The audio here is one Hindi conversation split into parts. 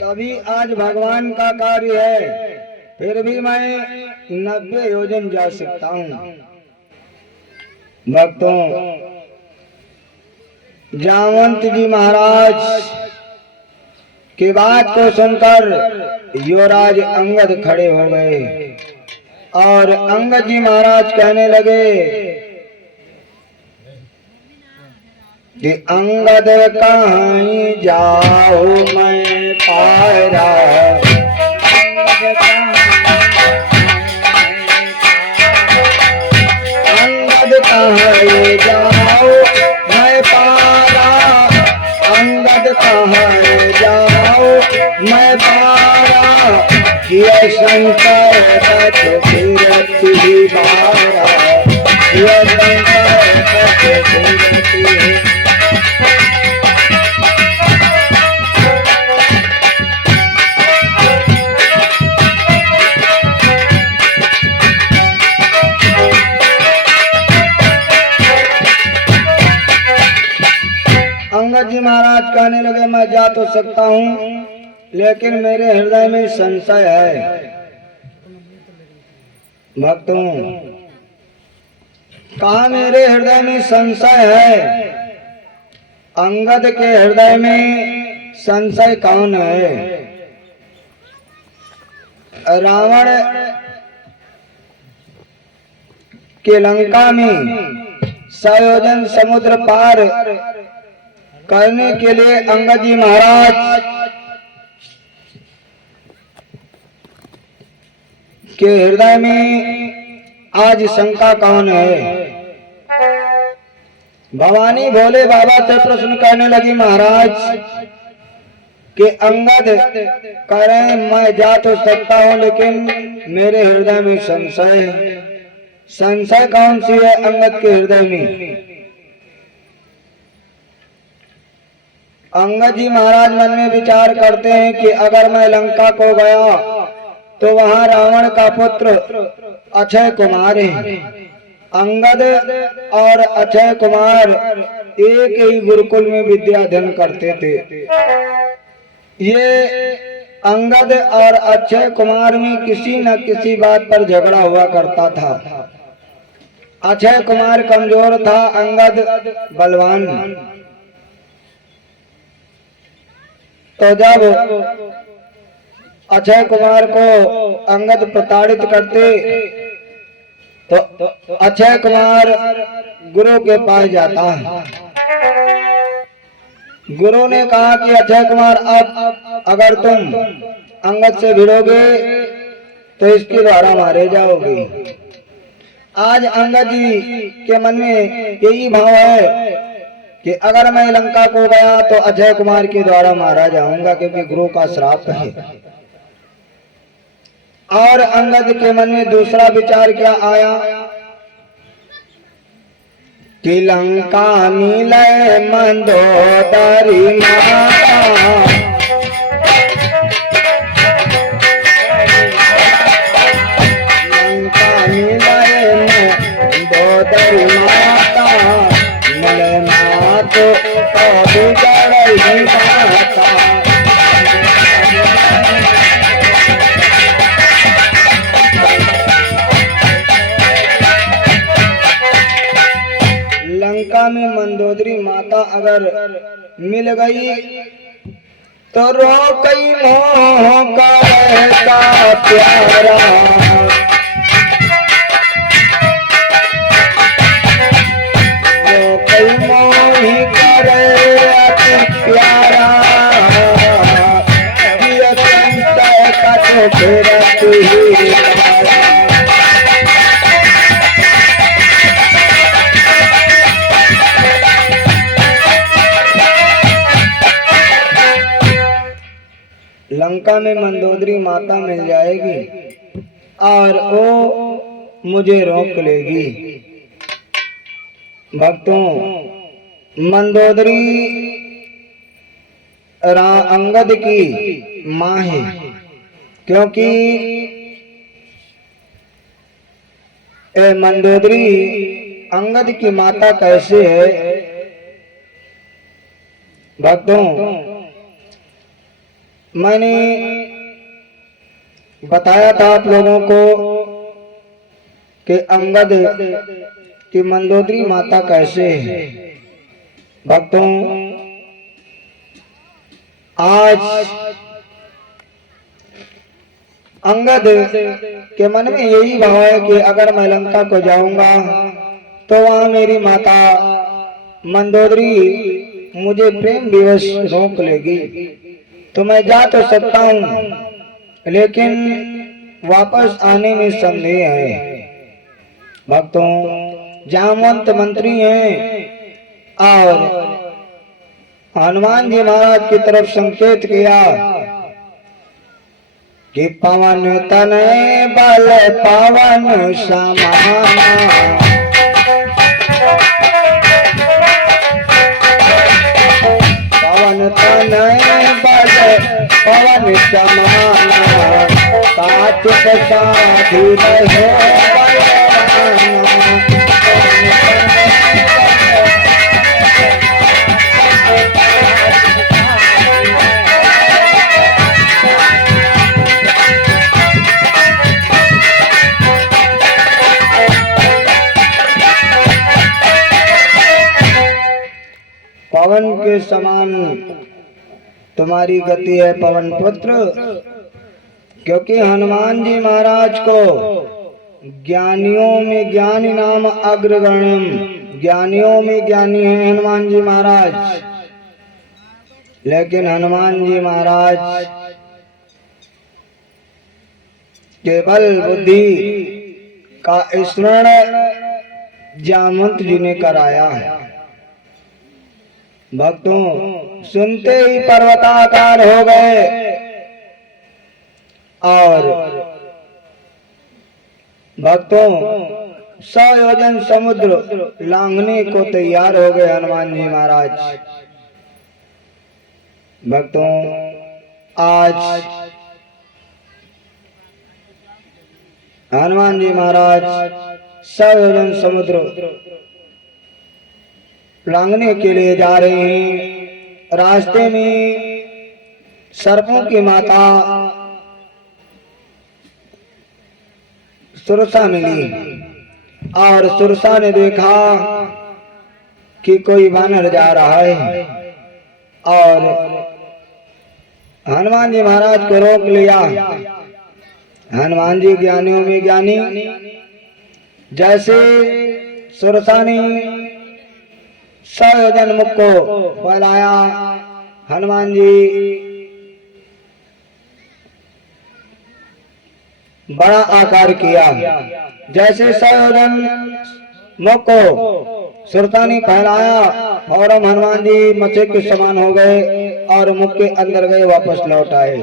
तभी आज भगवान का कार्य है, फिर भी मैं 90 योजन जा सकता हूँ। भक्तों, जामवंत जी महाराज की बात को सुनकर युवराज अंगद खड़े हो गए और अंगद जी महाराज कहने लगे कि अंगद कहीं जाओ मैं पायरा, अंगद कहीं जाओ मैं पारा, अंगद कहीं जाओ मैं पारा, ये शंकर तक फिरती बारा, ये शंकर तक फिरती। अंगद जी महाराज कहने लगे मैं जा तो सकता हूँ, लेकिन मेरे हृदय में संशय है। भक्तों, कहा मेरे हृदय में संशय है? अंगद के हृदय में संशय कौन है? रावण के लंका में 100 योजन समुद्र पार करने के लिए अंगद जी महाराज के हृदय में आज शंका कौन है? भवानी भोले बाबा से प्रश्न करने लगी महाराज कि अंगद कह रहे हैं मैं जा तो सकता हूं, लेकिन मेरे हृदय में संशय है। संशय कौन सी है अंगद के हृदय में? अंगद जी महाराज मन में विचार करते हैं कि अगर मैं लंका को गया तो वहां रावण का पुत्र अक्षय कुमार है। अंगद और अक्षय कुमार एक ही गुरुकुल में विद्या अध्ययन करते थे। ये अंगद और अक्षय कुमार में किसी न किसी बात पर झगड़ा हुआ करता था। अक्षय कुमार कमजोर था, अंगद बलवान। तो जब अक्षय कुमार को अंगद प्रताड़ित करते तो अक्षय कुमार गुरु के पास जाता है। गुरु ने कहा कि अक्षय कुमार अब अगर तुम अंगद से भिड़ोगे तो इसके द्वारा मारे जाओगे। आज अंगद जी के मन में यही भाव है कि अगर मैं लंका को गया तो अक्षय कुमार के द्वारा मारा जाऊंगा, क्योंकि गुरु का श्राप है। और अंगद के मन में दूसरा विचार क्या आया कि लंका मिले मंदोदरी माता, लंका मिले मंदोदरी माता, मिले मात तो बिगड़ माता। लंका में मंदोदरी माता अगर मिल गई तो रोकई मोह का प्यारा, रोकई मोही करे अति प्यारा, ये संशय का तो फिरती ही। लंका में मंदोदरी माता मिल जाएगी और वो मुझे रोक लेगी। भक्तों, मंदोदरी अंगद की माँ है, क्योंकि ए मंदोदरी, अंगद की माता कैसे है? भक्तों, मैंने बताया था आप लोगों को कि अंगद की मंदोदरी माता कैसे है। भक्तों, आज अंगद के मन में यही भाव है कि अगर मैं लंका को जाऊंगा तो वहां मेरी माता मंदोदरी मुझे प्रेम विवश रोक लेगी। तो मैं जा तो सकता हूं, लेकिन वापस आने में संदेह है। भक्तों, जामवंत मंत्री हैं और हनुमान जी महाराज की तरफ संकेत किया कि पवन तनय बल पवन समाना, पवन तनय बल पवन समाना, सात्विक साधु रहे बलवाना। पवन के समान तुम्हारी गति है पवन पुत्र, क्योंकि हनुमान जी महाराज को ज्ञानियों में ज्ञानी नाम अग्रगण्यम, ज्ञानियों में ज्ञानी है हनुमान जी महाराज। लेकिन हनुमान जी महाराज केवल बुद्धि का स्मरण जामवंत जी ने कराया है। भक्तों, सुनते ही पर्वताकार हो गए और भक्तों 100 योजन समुद्र लांघने को तैयार हो गए हनुमान जी महाराज। भक्तों, आज हनुमान जी महाराज 100 योजन समुद्र लांघने के लिए जा रहे हैं। रास्ते में सर्पों की माता सुरसा मिली और सुरसा ने देखा कि कोई वानर जा रहा है और हनुमान जी महाराज को रोक लिया। हनुमान जी ज्ञानियों में ज्ञानी, जैसे सुरसा ने 100 योजन मुख को फैलाया, हनुमान जी बड़ा आकार किया। जैसे 100 योजन मुख को सुरता ने फैलाया और हनुमान जी मछली के समान हो गए और मुख के अंदर गए, वापस लौट आए।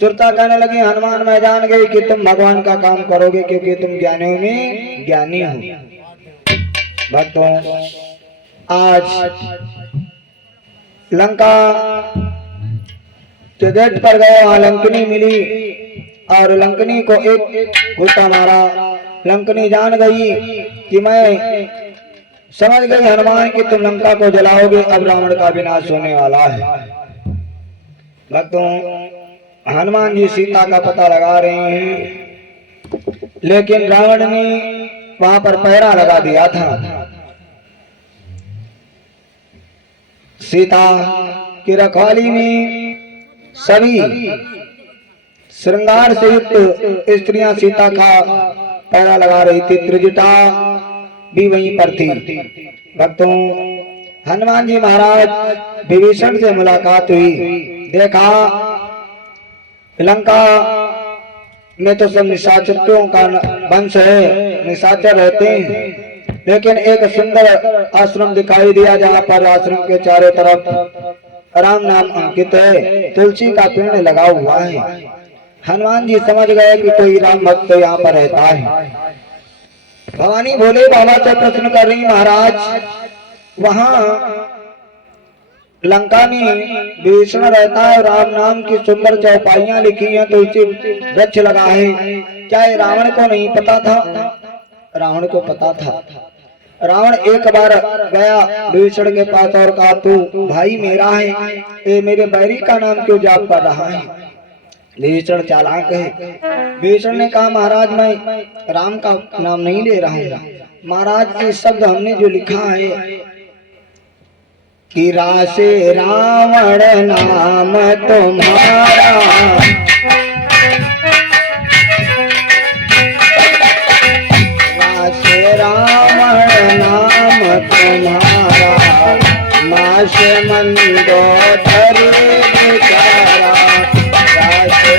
सुरता कहने लगी, हनुमान मैं जान गई कि तुम भगवान का काम करोगे, क्योंकि तुम ज्ञानियों में ज्ञानी हो। भक्तों, आज लंका के गेट पर गए, वहां लंकनी मिली और लंकनी को एक घूसा मारा। लंकनी जान गई कि मैं समझ गई हनुमान कि तुम लंका को जलाओगे, अब रावण का विनाश होने वाला है। भक्तों, हनुमान जी सीता का पता लगा रहे हैं, लेकिन रावण ने वहां पर पहरा लगा दिया था। सीता की रखवाली में सभी श्रृंगार से युक्त स्त्रियां सीता का पहरा लगा रही थी। त्रिजटा भी वहीं पर थी। भक्तों, हनुमान जी महाराज विभीषण से मुलाकात हुई, देखा लंका में तो सब निशाचरों का वंश है, निशाचर रहते हैं, लेकिन एक सुंदर आश्रम दिखाई दिया जहाँ पर आश्रम के चारों तरफ राम नाम अंकित है, तुलसी का पेड़ लगा हुआ है। हनुमान जी समझ गए कि कोई राम भक्त यहाँ पर रहता है। भवानी भोले बाबा से प्रश्न कर रही, महाराज वहाँ लंका में विभीषण रहता है, राम नाम की सुंदर चौपाइयां लिखी हैं, तो इसे वृक्ष लगा है, क्या ये रावण को नहीं पता था? रावण को पता था। रावण एक बार गया विभीषण के पास और कहा, तू भाई मेरा है, ये मेरे बैरी का नाम क्यों जाप कर रहा है? विभीषण चालाक है। विभीषण ने कहा, महाराज मैं राम का नाम नहीं ले रहा हूँ। महाराज ये शब्द हमने जो लिखा है कि राशे रावण नाम तुम्हारा, राशे रावण नाम तुम्हारा, नाश मंदोदरी बेचारा, राशे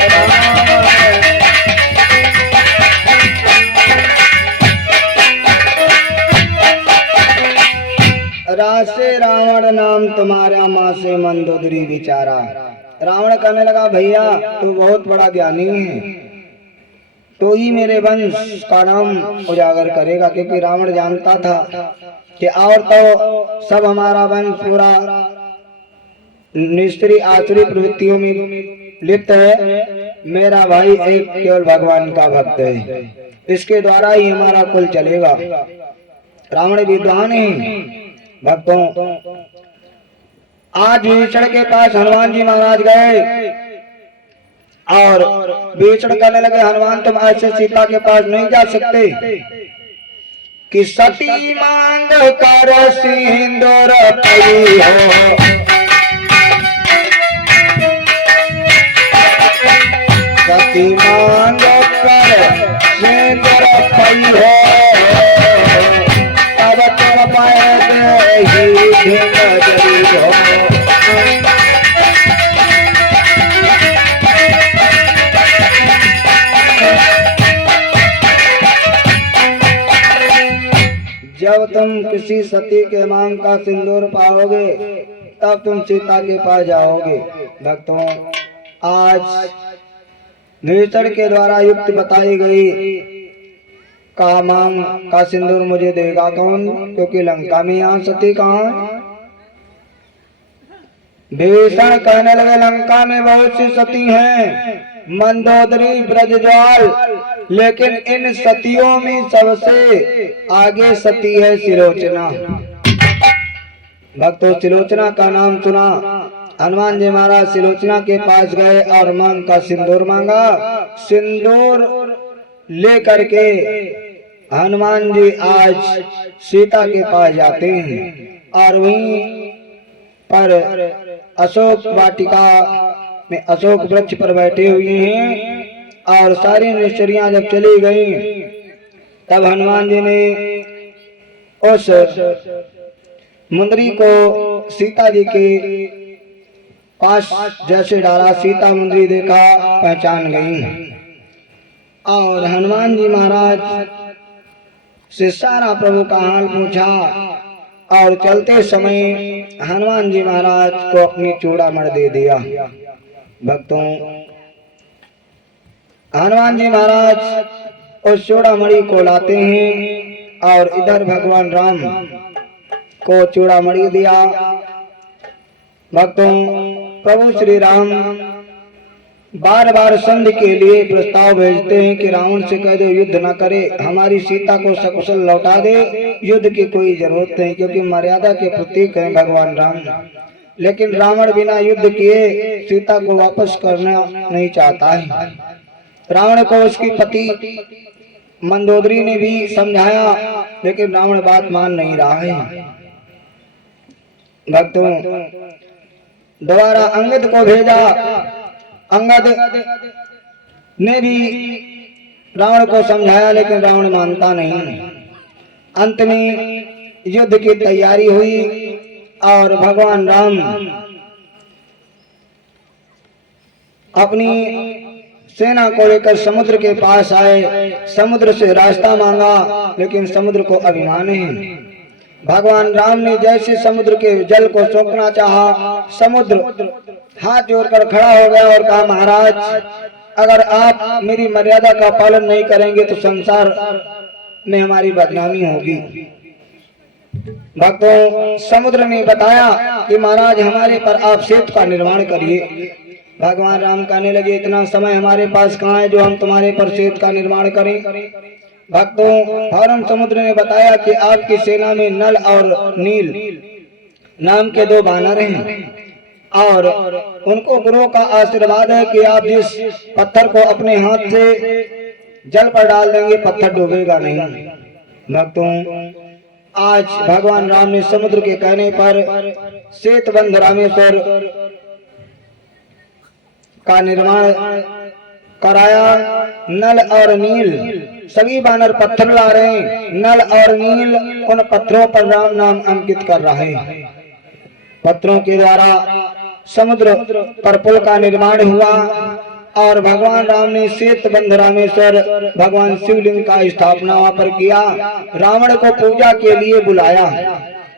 राशे रावण नाम तुम्हारा, माँ से मंदोदरी बेचारा। रावण कहने लगा, भैया तू बहुत बड़ा ज्ञानी है, तो ही मेरे वंश का नाम उजागर करेगा। क्योंकि रावण जानता था कि और तो सब हमारा वंश पूरा निष्क्रिय आसुरी प्रवृत्तियों में लिप्त है, मेरा भाई एक केवल भगवान का भक्त है, इसके द्वारा ही हमारा कुल चलेगा। रावण विद्वान है। भक्तों, आज विभीषण के पास हनुमान जी महाराज गए और विभीषण कहने लगे, हनुमान तुम ऐसे सीता के पास नहीं जा सकते कि सती मांग कर सिंदूर पई हो, सती मांग कर सिंदूर पई हो, तब तुम पाए ही धिंगरी हो। जब तुम किसी सती के मांग का सिंदूर पाओगे तब तुम सीता के पास जाओगे। भक्तों, आज विभीषण के द्वारा युक्ति बताई गई, का मांग का सिंदूर मुझे देगा कौन? क्योंकि लंका में यहाँ सती कहाँ है? विभीषण कहने लगे, लंका में बहुत सी सती हैं, मंदोदरी, ब्रजज्वाल, लेकिन इन सतियों में सबसे आगे सती है सिलोचना। भक्तों, सिलोचना का नाम सुना। हनुमान जी महाराज सिलोचना के पास गए और मांग का सिंदूर मांगा। सिंदूर ले करके हनुमान जी आज सीता के पास जाते हैं और वहीं पर अशोक वाटिका में अशोक वृक्ष पर बैठे हुए हैं और सारी निश्चरियां जब चली गई तब हनुमान जी ने उस मुंदरी को सीता जी के पास जैसे डाला, सीता मुंदरी देखा, पहचान गई और हनुमान जी महाराज से सारा प्रभु का हाल पूछा और चलते समय हनुमान जी महाराज को अपनी चूड़ामणि दे दिया। भक्तों, हनुमान जी महाराज उस चूड़ामणि को लाते हैं और इधर भगवान राम को चूड़ामणि दिया। भक्तों, प्रभु श्री राम बार बार संधि के लिए प्रस्ताव भेजते हैं कि रावण से कह दो युद्ध न करे, हमारी सीता को सकुशल लौटा दे, युद्ध की कोई जरूरत नहीं, क्योंकि मर्यादा के प्रतीक हैं भगवान राम। लेकिन रावण बिना युद्ध किए सीता को वापस करना नहीं चाहता है। रावण को उसकी पति मंदोदरी ने भी समझाया, लेकिन रावण बात मान नहीं रहा है। भक्तों, दोबारा अंगद को भेजा। अंगद ने भी रावण को समझाया, लेकिन रावण मानता नहीं। अंत में युद्ध की तैयारी हुई और भगवान राम अपनी सेना को लेकर समुद्र के पास आए। समुद्र से रास्ता मांगा, लेकिन समुद्र को अभिमान है। भगवान राम ने जैसे समुद्र के जल को सोखना चाहा, समुद्र हाथ जोड़कर खड़ा हो गया और कहा, महाराज अगर आप मेरी मर्यादा का पालन नहीं करेंगे तो संसार में हमारी बदनामी होगी। भक्तों, समुद्र ने बताया कि महाराज हमारे पर आप सेतु का निर्माण करिए। भगवान राम कहने लगे, इतना समय हमारे पास कहाँ है जो हम तुम्हारे पर सेतु का निर्माण करें। भक्तों, फौरन समुद्र ने बताया कि आपकी सेना में नल और नील नाम के दो बानर हैं और उनको गुरु का आशीर्वाद है कि आप जिस पत्थर को अपने हाथ से जल पर डाल देंगे पत्थर डूबेगा नहीं। भक्तों, आज भगवान राम ने समुद्र के कहने पर सेतुबंध रामेश्वर का निर्माण कराया। नल और नील सभी बानर पत्थर ला रहे हैं। नल और नील उन पत्थरों पर राम नाम अंकित कर रहे हैं। पत्थरों के द्वारा समुद्र पर पुल का निर्माण हुआ और भगवान राम ने सेतुबंध रामेश्वर भगवान शिवलिंग का स्थापना वहां पर किया। रावण को पूजा के लिए बुलाया,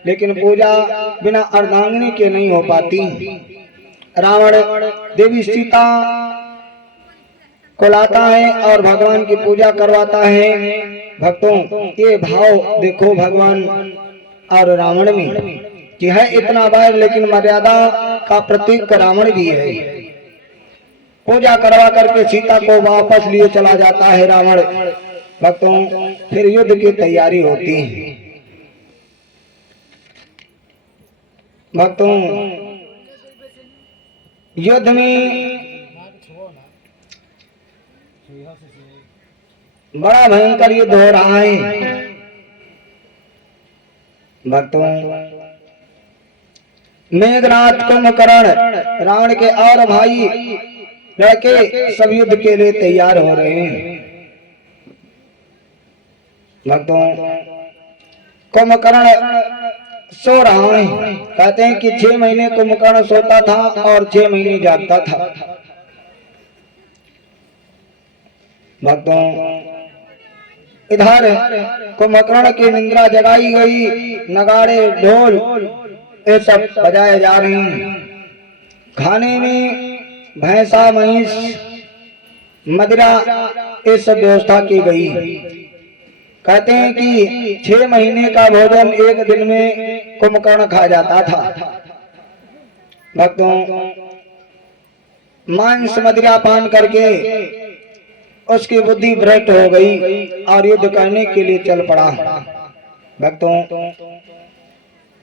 लेकिन पूजा बिना अर्धांगिनी के नहीं हो पाती। रावण देवी सीता को लाता है और भगवान की पूजा करवाता है। भक्तों, ये भाव देखो भगवान और रावण में कि है इतना वैर, लेकिन मर्यादा का प्रतीक रावण भी है। पूजा करवा करके सीता को वापस लिए चला जाता है रावण। भक्तों, फिर युद्ध की तैयारी होती है। भक्तों, युद्ध में बड़ा भयंकर युद्ध हो रहा है। भक्तों, मेघनाथ, कुंभकर्ण, रावण के और भाई लड़के सब युद्ध के लिए तैयार हो रहे हैं। भक्तों, कुंभकर्ण सो रहा है। कहते हैं कि 6 महीने कुंभकर्ण सोता था और 6 महीने जागता था। भक्तों, इधर कुंभकर्ण की निंद्रा जगाई गई। नगाड़े, ढोल ये सब बजाए जा रहे हैं। खाने में भैंसा, महिष, मदिरा ये सब व्यवस्था की गई। कहते हैं कि 6 महीने का भोजन एक दिन में कुंभकर्ण खा जाता था। भक्तों, मांस मदिरा पान करके उसकी बुद्धि भ्रष्ट हो गई और युद्ध करने के लिए चल पड़ा। भक्तों,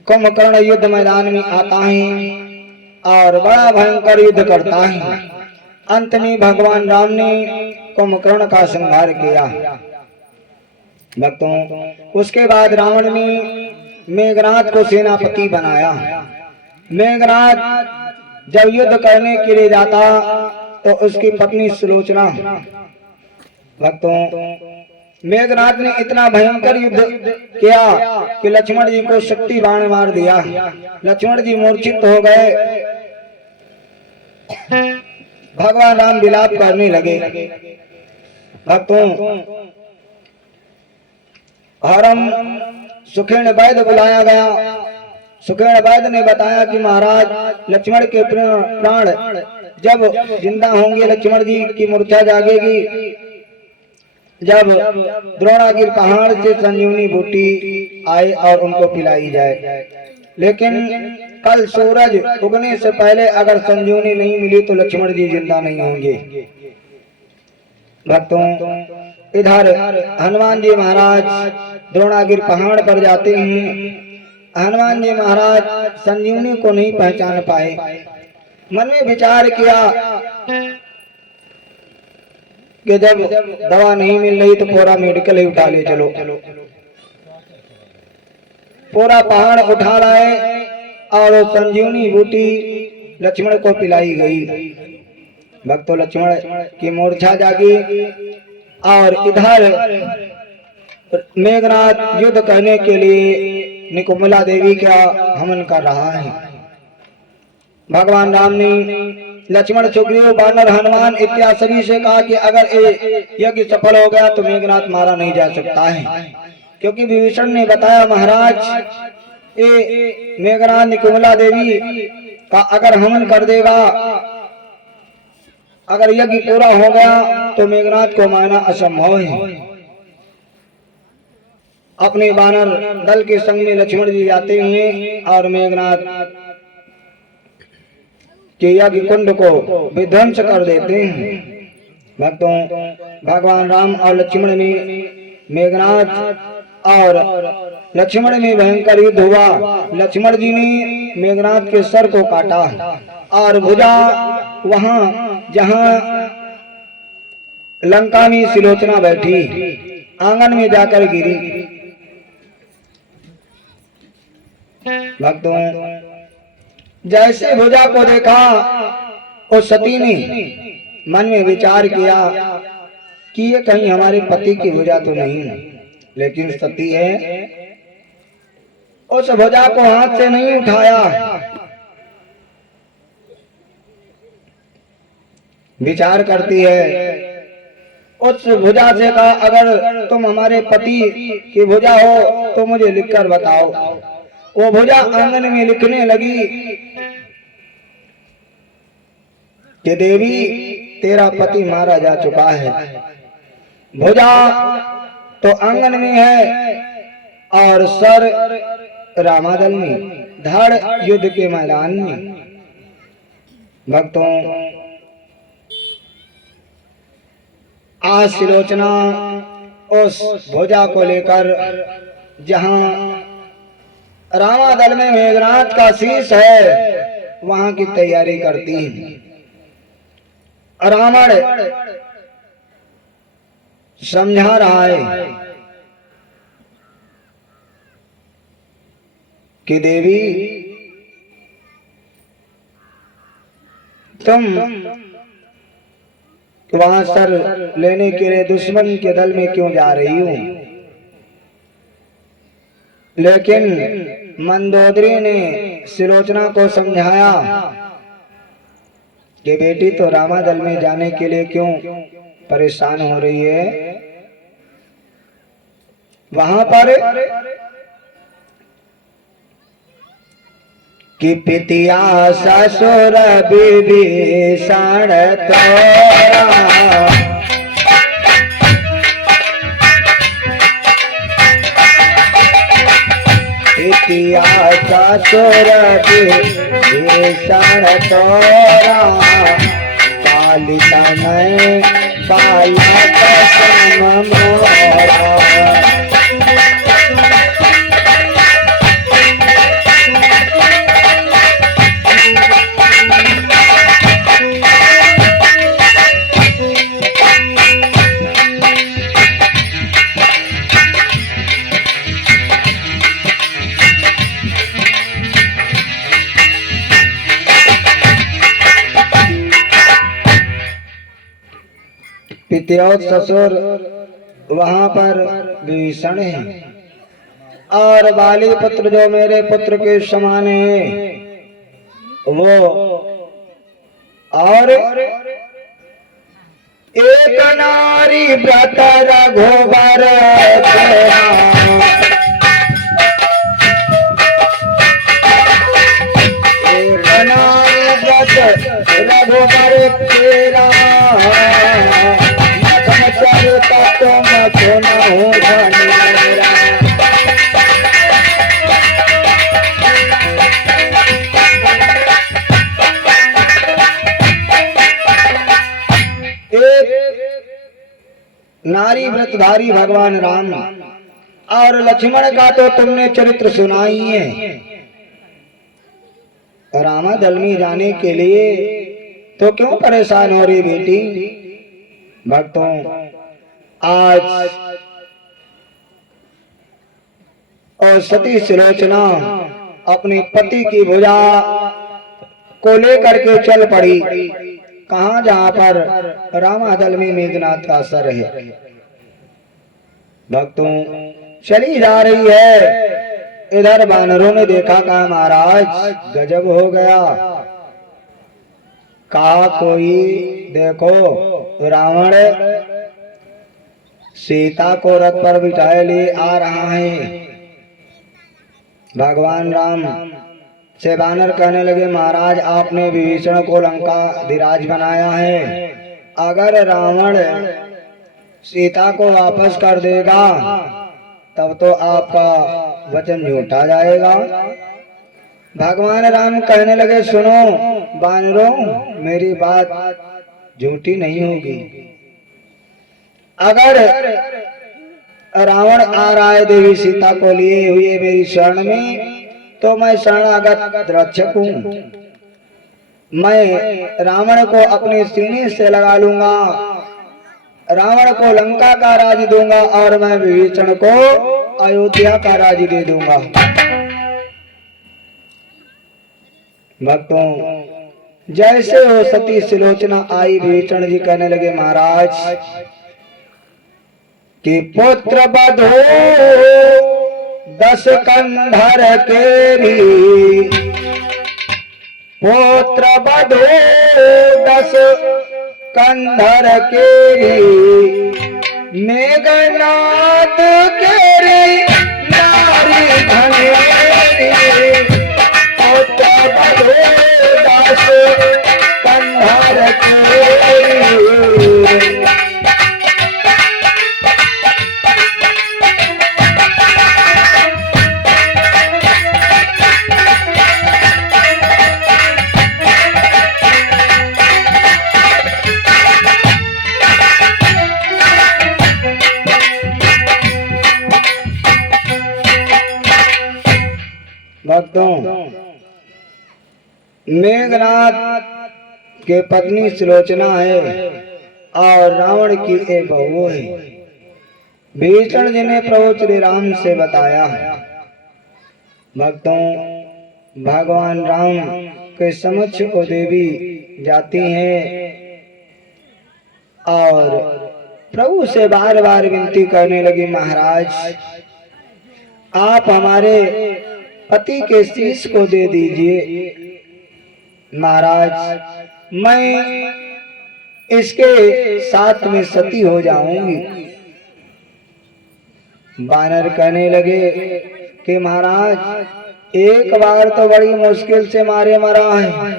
कुंभकर्ण युद्ध मैदान में आता है और बड़ा भयंकर युद्ध करता है। अंत में भगवान राम ने कुंभकर्ण का संहार किया। भक्तों, उसके बाद रावण ने मेघनाथ को सेनापति बनाया। मेघनाथ जब युद्ध करने के लिए जाता तो उसकी पत्नी सुलोचना, भक्तों, मेघनाथ ने इतना भयंकर युद्ध किया कि लक्ष्मण जी को शक्ति बाण मार दिया। लक्ष्मण जी मूर्छित हो गए। भगवान राम विलाप करने लगे। भक्तों, हरम सुखेण वैद्य बुलाया गया। सुखेण वैद्य ने बताया कि महाराज, लक्ष्मण के प्राण जब जिंदा होंगे, लक्ष्मण जी की मूर्छा जागेगी जब द्रोणागिर पहाड़ से संजीवनी बूटी आए और उनको पिलाई जाए। लेकिन कल सूरज उगने से पहले अगर संजीवनी नहीं मिली तो लक्ष्मण जी जिंदा नहीं होंगे। भक्तों, इधर हनुमान जी महाराज द्रोणागिर पहाड़ पर जाते हैं। हनुमान जी महाराज संजीवनी को नहीं पहचान पाए। मन में विचार किया कि जब दवा नहीं मिल रही तो पूरा मेडिकल ही उठा ले चलो। पूरा पहाड़ उठा लाए और संजीवनी बूटी लक्ष्मण को पिलाई गई। भक्तों, लक्ष्मण की मूर्छा जागी और इधर मेघनाथ युद्ध करने के लिए निकुंभला देवी का हवन कर रहा है। भगवान राम ने लक्ष्मण, सुग्रीव, वानर, हनुमान इत्यादि सभी से कहा कि अगर यज्ञ सफल हो गया तो मेघनाथ मारा नहीं जा सकता है, क्योंकि विभीषण ने बताया महाराज ये मेघनाथ निकुंभला देवी का अगर हवन कर देगा, अगर यज्ञ पूरा हो गया तो मेघनाथ को मारना असंभव है। अपने वानर दल के संग में लक्ष्मण जी जाते हुए और मेघनाथ के यज्ञ कुंड को विध्वंस कर देते हैं। भक्तों, भगवान राम और लक्ष्मण ने मेघनाथ और लक्ष्मण में भयंकर युद्ध हुआ। लक्ष्मण जी ने मेघनाथ के सर को काटा और भुजा वहां जहां लंका में सुलोचना बैठी आंगन में जाकर गिरी। भक्तों, जैसे भुजा को देखा उस सती ने मन में विचार किया कि ये कहीं हमारे पति की भुजा तो नहीं, लेकिन सती है। उस भुजा को हाथ से नहीं उठाया, विचार करती है। उस भुजा से कहा, अगर तुम हमारे पति की भुजा हो तो मुझे लिखकर बताओ। वो भुजा आंगन में लिखने लगी कि देवी, तेरा पति मारा जा चुका है। भुजा तो आंगन में है और सर रामादल में, धड़ युद्ध के मैदान में। भक्तों, आज सुलोचना उस भुजा को लेकर जहां रामादल में मेघनाथ का शीश है वहां की तैयारी करती है। रावण समझा रहा है कि देवी, तुम वहां सर लेने के लिए दुश्मन के दल में क्यों जा रही हो? लेकिन मंदोदरी ने सुलोचना को समझाया कि बेटी तो रामादल में जाने के लिए क्यों परेशान हो रही है। वहां पर कि पितिया ससुर विभीषण तोरा, पितिया ससुर विभीषण तोरा, काली तनय काला कसम मोरा। पितिया ससुर वहां पर विभीषण है और बाली पुत्र जो मेरे पुत्र के समान है वो, और एक नारी व्रत रघुबर तेरा, एक नारी व्रत रघुबर तेरा, तुम सुनो मेरा। नारी व्रतधारी भगवान राम और लक्ष्मण का तो तुमने चरित्र सुना ही है। रामादल में जाने के लिए तो क्यों परेशान हो रही बेटी? भक्तों, आज और सती सुलोचना अपने पति की भुजा को लेकर के चल पड़ी। कहा? जहां पर रामादल में मेघनाथ का सर है। भक्तों, चली जा रही है। इधर वानरों ने देखा, कहा महाराज गजब हो गया। कहा कोई देखो, रावण सीता को रथ पर बिठाए ले आ रहा है। भगवान राम से वानर कहने लगे, महाराज आपने विभीषण को लंका धीराज बनाया है, अगर रावण सीता को वापस कर देगा तब तो आपका वचन झूठा जाएगा। भगवान राम कहने लगे, सुनो वानरों, मेरी बात झूठी नहीं होगी। अगर रावण आ रहा है देवी सीता को लिए हुए मेरी शरण में, तो मैं शरणागत रक्षक हूँ। मैं रावण को अपने सीने से लगा लूंगा, रावण को लंका का राज दूंगा और मैं विभीषण को अयोध्या का राज दे दूंगा। भक्तों, जैसे हो सती सुलोचना आई, विभीषण जी कहने लगे महाराज कि पुत्र बधो 10 कंधर केरी, पुत्र बधो 10 कंधर केरी, मेघनाद केरी नारी धनेरी, पुत्र बधो 10 कंधर केरी। भक्तों, मेघनाथ के पत्नी सुलोचना है और रावण की एक बहू है। विभीषण जी ने प्रभु श्री राम से बताया। भक्तों, भगवान राम के समक्ष वो देवी जाती हैं और प्रभु से बार बार विनती करने लगी, महाराज आप हमारे पति के शीश को दे दीजिए। महाराज मैं इसके साथ में सती हो जाऊंगी। बानर कहने लगे कि महाराज एक बार तो बड़ी मुश्किल से मारे मरा है,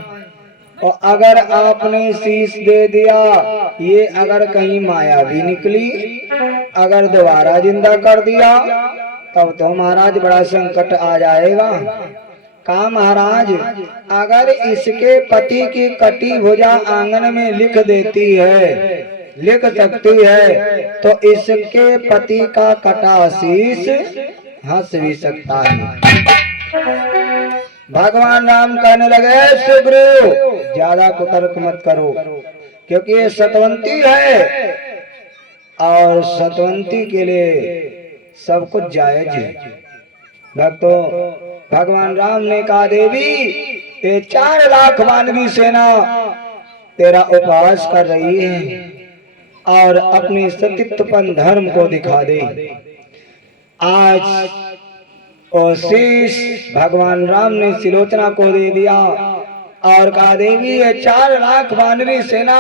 और अगर आपने शीश दे दिया, ये अगर कहीं माया भी निकली, अगर दोबारा जिंदा कर दिया तब तो महाराज बड़ा संकट आ जाएगा। कहा महाराज अगर इसके पति की कटी भुजा आंगन में लिख देती है, लिख सकती है, तो इसके पति का कटा शीश हंस भी सकता है। भगवान राम कहने लगे सुग्रीव ज्यादा कुतर्क मत करो, क्योंकि ये सतवंती है और सतवंती के लिए सब कुछ जायज है। भक्तों, भगवान राम ने कहा देवी ये 4 लाख मानवी सेना तेरा उपवास कर रही है और अपने सतीत्वपन धर्म को दिखा दे। आज और शीश भगवान राम ने सुलोचना को दे दिया और कहा देवी ये 4 लाख मानवी सेना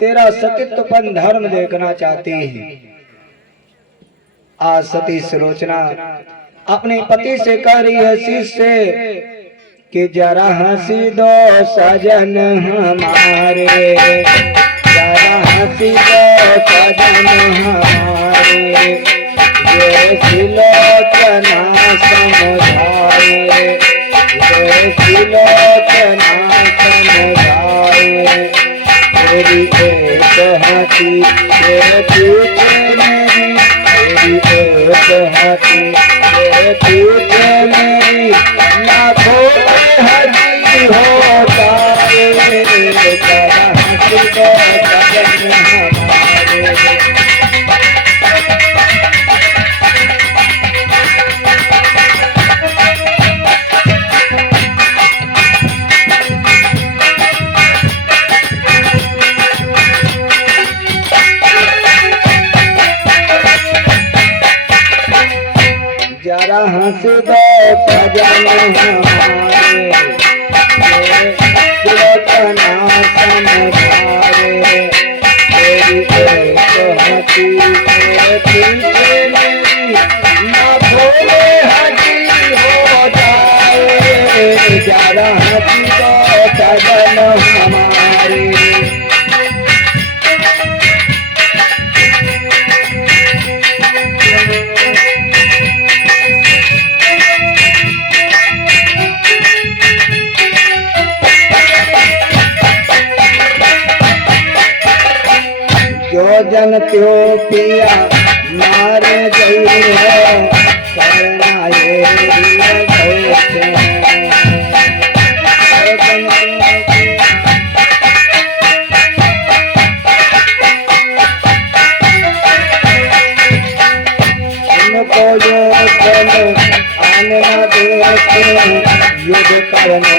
तेरा सतीत्वपन धर्म देखना चाहती है। आज सती सुलोचना अपने पति से कह रही है शीश से कि जरा हंसी दो सजन हमारे, जरा हंसी दो सजन हमारे, ये सुलोचना समझाए, ये सुलोचना समझाए, तेरी एक हंसी तेरे पीछे मेरी, तेरी एक हंसी तेरे पीछे मेरी, लाखों हंसी हो जाए, जरा हंसी दो सजन हमारे। जरा हंस दो सजन हमारे, सुलोचना समझाए, तेरी एक हंसी तेरे पीछे मेरी, ना भोले हंसी हो जाए, जरा हंसी दो सजन हमारे। जो जन त्यो पिया मारे जई है करना ये सोचे उनको ये चलो आने न देते युद्ध करने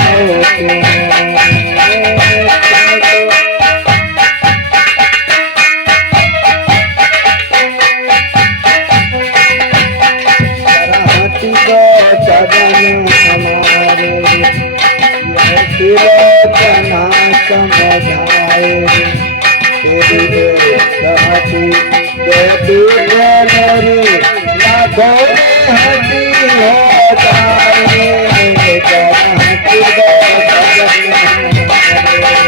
हम होते सरहती को चरण हमारे यह तिलोचना समझाए तेरी सरहती देवी मेरी लाखों हंसी हो तारे सरहती को चरण हमारे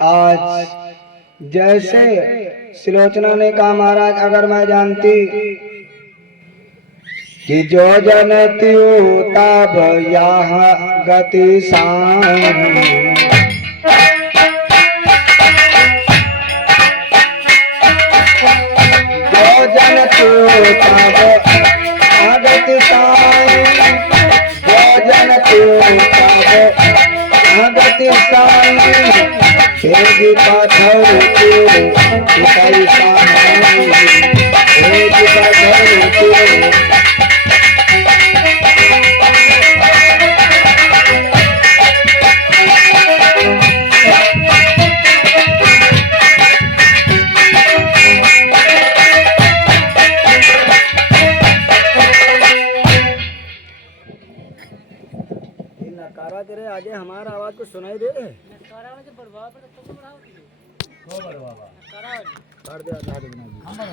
आज जैसे सुलोचना ने कहा महाराज अगर मैं जानती कि जो जनती तब यहाँ गति शाम जो जनती तब गति शाम जो जनती तब गति शाम तेरी पाथर के पिताई सामने तेरी पाथर के नकारा तेरे आगे हमारा आवाज को सुनाई दे रहे नकारा में बढ़वा पर तो बढ़वा कर दे आधा